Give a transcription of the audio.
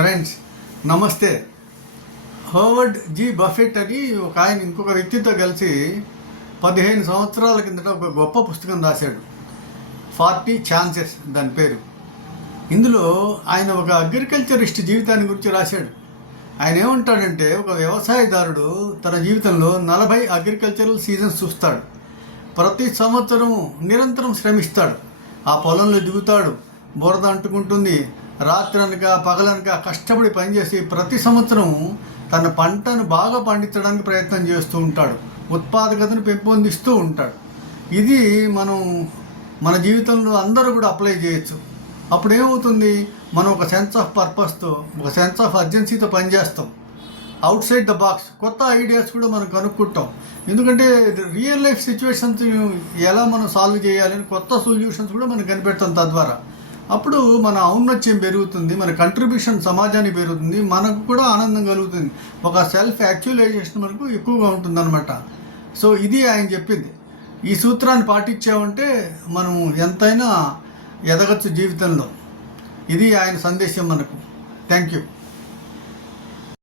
Friends నమస్తే. Howard G buffet అని ఒక ఆయన ఇంకొక వ్యక్తితో కలిసి 15 సంవత్సరాల కిందట ఒక గొప్ప పుస్తకం రాశాడు. 40 ఛాన్సెస్ దాని పేరు. ఇందులో ఆయన ఒక అగ్రికల్చరిస్ట్ జీవితాన్ని గురించి రాశాడు. ఆయన ఏమంటాడంటే, ఒక వ్యవసాయదారుడు తన జీవితంలో 40 అగ్రికల్చరల్ సీజన్స్ చూస్తాడు. ప్రతి సంవత్సరం నిరంతరం శ్రమిస్తాడు. ఆ పొలంలో దిగుతాడు, బురద అంటుకుంటుంది, రాత్రనక పగలనక కష్టపడి పనిచేసి ప్రతి సంవత్సరం తన పంటను బాగా పండించడానికి ప్రయత్నం చేస్తూ ఉంటాడు. ఉత్పాదకతను పెంపొందిస్తూ ఉంటాడు. ఇది మన జీవితంలో అందరూ కూడా అప్లై చేయొచ్చు. అప్పుడు ఏమవుతుంది, మనం ఒక సెన్స్ ఆఫ్ పర్పస్తో, ఒక సెన్స్ ఆఫ్ అర్జెన్సీతో పనిచేస్తాం. అవుట్ సైడ్ ద బాక్స్ కొత్త ఐడియాస్ కూడా మనం కనుక్కుంటాం. ఎందుకంటే రియల్ లైఫ్ సిచ్యువేషన్స్ ఎలా మనం సాల్వ్ చేయాలని కొత్త సొల్యూషన్స్ కూడా మనం కనిపెడతాం. తద్వారా అప్పుడు మన ఔన్నత్యం పెరుగుతుంది, మన కంట్రిబ్యూషన్ సమాజానికి పెరుగుతుంది, మనకు కూడా ఆనందం కలుగుతుంది. ఒక సెల్ఫ్ యాక్చువలైజేషన్ మనకు ఎక్కువగా ఉంటుందన్నమాట. సో ఇది ఆయన చెప్పింది. ఈ సూత్రాన్ని పాటించామంటే మనం ఎంతైనా ఎదగచ్చు జీవితంలో. ఇది ఆయన సందేశం మనకు. Thank you.